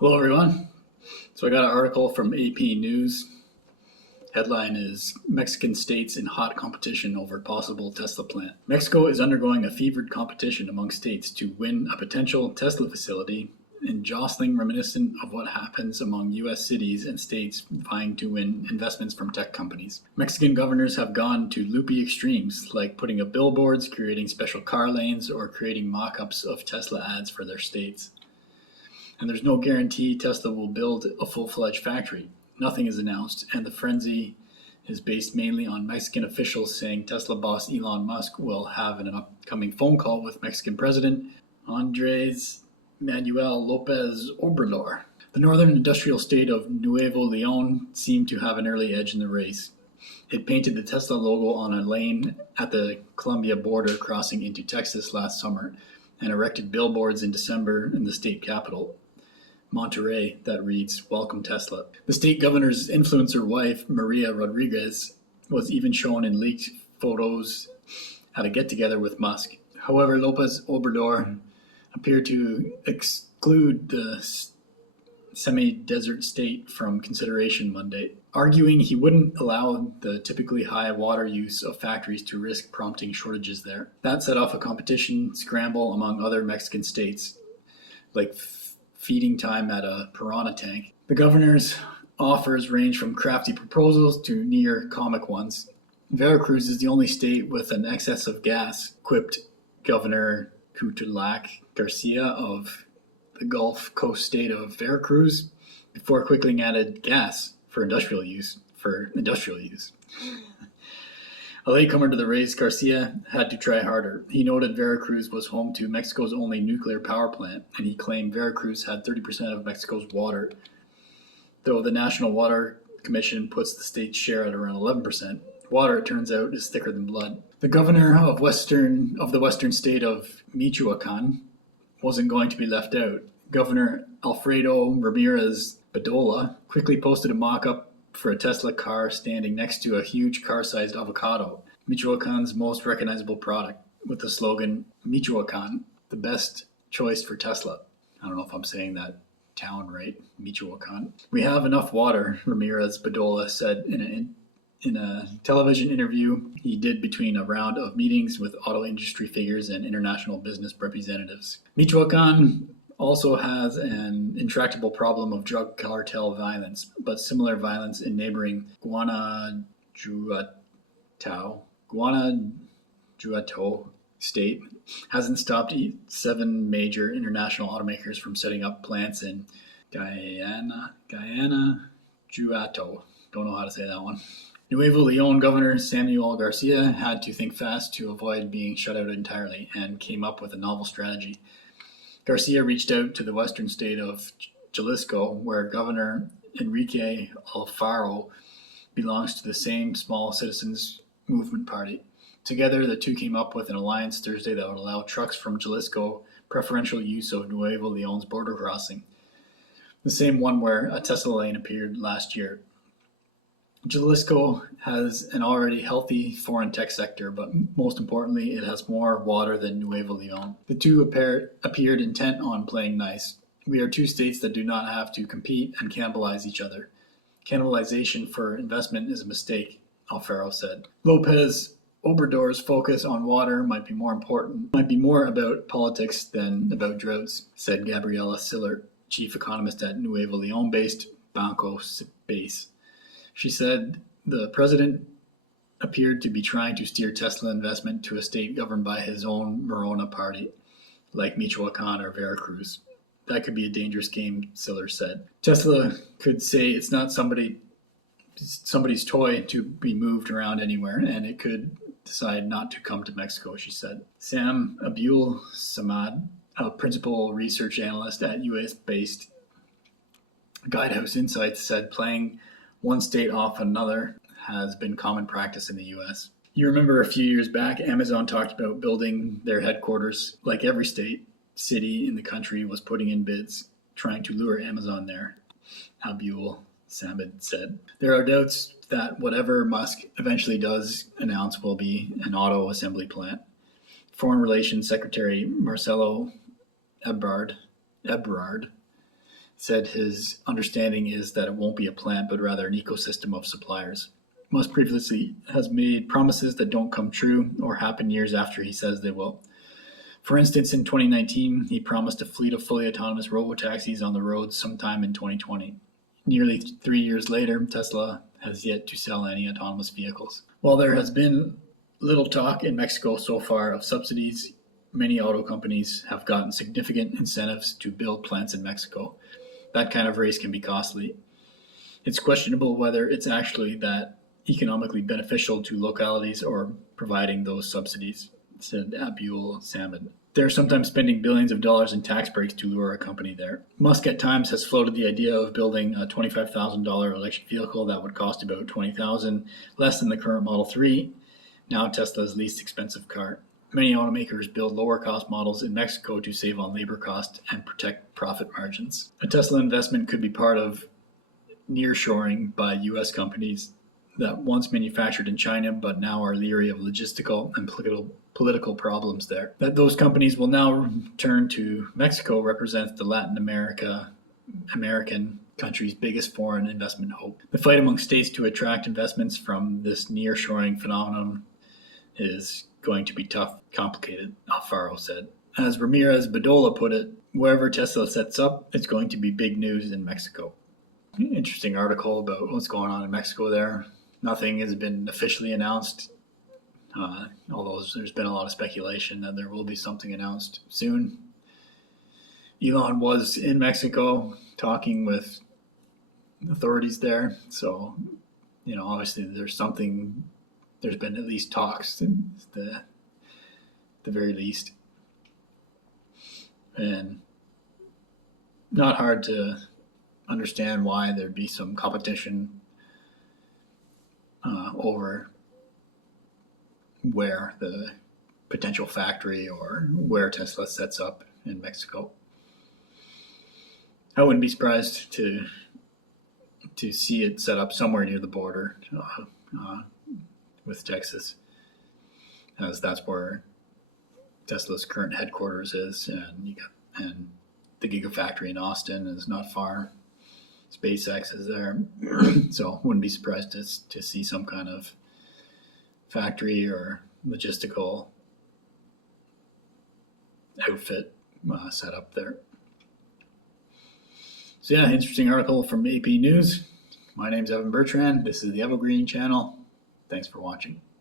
Hello, everyone. So I got an article from APNews. Headline is Mexican states in hot competition over possible Tesla plant. Mexico is undergoing a fevered competition among states to win a potential Tesla facility, and jostling reminiscent of what happens among U.S. cities and states vying to win investments from tech companies. Mexican governors have gone to loopy extremes, like putting up billboards, creating special car lanes, or creating mock-ups of Tesla ads for their states. And there's no guarantee Tesla will build a full-fledged factory. Nothing is announced, and the frenzy is based mainly on Mexican officials saying Tesla boss Elon Musk will have an upcoming phone call with Mexican President Andres Manuel Lopez Obrador. The northern industrial state of Nuevo Leon seemed to have an early edge in the race. It painted the Tesla logo on a lane at the Colombia border crossing into Texas last summer and erected billboards in December in the state capital, Monterrey, that reads, "Welcome Tesla." The state governor's influencer wife, Maria Rodriguez, was even shown in leaked photos at a get-together with Musk. However, Lopez Obrador appeared to exclude the semi-desert state from consideration Monday, arguing he wouldn't allow the typically high water use of factories to risk prompting shortages there. That set off a competition scramble among other Mexican states, like feeding time at a piranha tank. The governor's offers range from crafty proposals to near comic ones. Veracruz is the only state with an excess of gas, quipped Governor Cuitlac Garcia of the Gulf Coast state of Veracruz, before quickly added gas for industrial use. A latecomer to the race, Garcia had to try harder. He noted Veracruz was home to Mexico's only nuclear power plant, and he claimed Veracruz had 30% of Mexico's water, though the National Water Commission puts the state's share at around 11%. Water, it turns out, is thicker than blood. The governor of the western state of Michoacan wasn't going to be left out. Governor Alfredo Ramirez Bedolla quickly posted a mock-up for a Tesla car standing next to a huge car-sized avocado, Michoacan's most recognizable product, with the slogan, "Michoacan, the best choice for Tesla." I don't know if I'm saying that town right, Michoacan. "We have enough water," Ramirez Bedolla said in a television interview he did between a round of meetings with auto industry figures and international business representatives. Michoacan also has an intractable problem of drug cartel violence, but similar violence in neighboring Guanajuato state hasn't stopped 7 major international automakers from setting up plants in Guanajuato. Don't know how to say that one. Nuevo Leon Governor Samuel Garcia had to think fast to avoid being shut out entirely, and came up with a novel strategy. Garcia reached out to the western state of Jalisco, where Governor Enrique Alfaro belongs to the same small citizens movement party. Together, the two came up with an alliance Thursday that would allow trucks from Jalisco preferential use of Nuevo Leon's border crossing, the same one where a Tesla lane appeared last year. Jalisco has an already healthy foreign tech sector, but most importantly, it has more water than Nuevo Leon. The two appeared intent on playing nice. "We are 2 states that do not have to compete and cannibalize each other. Cannibalization for investment is a mistake," Alfaro said. Lopez Obrador's focus on water might be more about politics than about droughts, said Gabriela Siller, chief economist at Nuevo Leon-based Banco Space. She said the president appeared to be trying to steer Tesla investment to a state governed by his own Morona party, like Michoacan or Veracruz. That could be a dangerous game, Siller said. Tesla could say it's not somebody's toy to be moved around anywhere, and it could decide not to come to Mexico, she said. Sam Abul Samad, a principal research analyst at US-based Guidehouse Insights, said playing one state off another has been common practice in the US. You remember a few years back, Amazon talked about building their headquarters. Like every city in the country was putting in bids, trying to lure Amazon there, Abul Samad said. There are doubts that whatever Musk eventually does announce will be an auto assembly plant. Foreign Relations Secretary Marcelo Ebrard said his understanding is that it won't be a plant, but rather an ecosystem of suppliers. Musk previously has made promises that don't come true or happen years after he says they will. For instance, in 2019, he promised a fleet of fully autonomous robotaxis on the roads sometime in 2020. Nearly 3 years later, Tesla has yet to sell any autonomous vehicles. While there has been little talk in Mexico so far of subsidies, many auto companies have gotten significant incentives to build plants in Mexico. That kind of race can be costly. It's questionable whether it's actually that economically beneficial to localities or providing those subsidies, said Abul Samad. They're sometimes spending billions of dollars in tax breaks to lure a company there. Musk at times has floated the idea of building a $25,000 electric vehicle that would cost about $20,000, less than the current Model 3, now Tesla's least expensive car. Many automakers build lower cost models in Mexico to save on labor costs and protect profit margins. A Tesla investment could be part of nearshoring by US companies that once manufactured in China but now are leery of logistical and political problems there. That those companies will now turn to Mexico represents the Latin American country's biggest foreign investment hope. The fight among states to attract investments from this nearshoring phenomenon is going to be tough, complicated, Alfaro said. As Ramirez Bedolla put it, wherever Tesla sets up, it's going to be big news in Mexico. Interesting article about what's going on in Mexico there. Nothing has been officially announced, although there's been a lot of speculation that there will be something announced soon. Elon was in Mexico talking with authorities there, so obviously there's been at least talks at the very least, and not hard to understand why there'd be some competition over where the potential factory or where Tesla sets up in Mexico. I wouldn't be surprised to see it set up somewhere near the border with Texas, as that's where Tesla's current headquarters is, and the Gigafactory in Austin is not far. SpaceX is there, so wouldn't be surprised to see some kind of factory or logistical outfit set up there. So yeah, interesting article from AP News. My name's Evan Bertrand. This is the Evergreen Channel. Thanks for watching.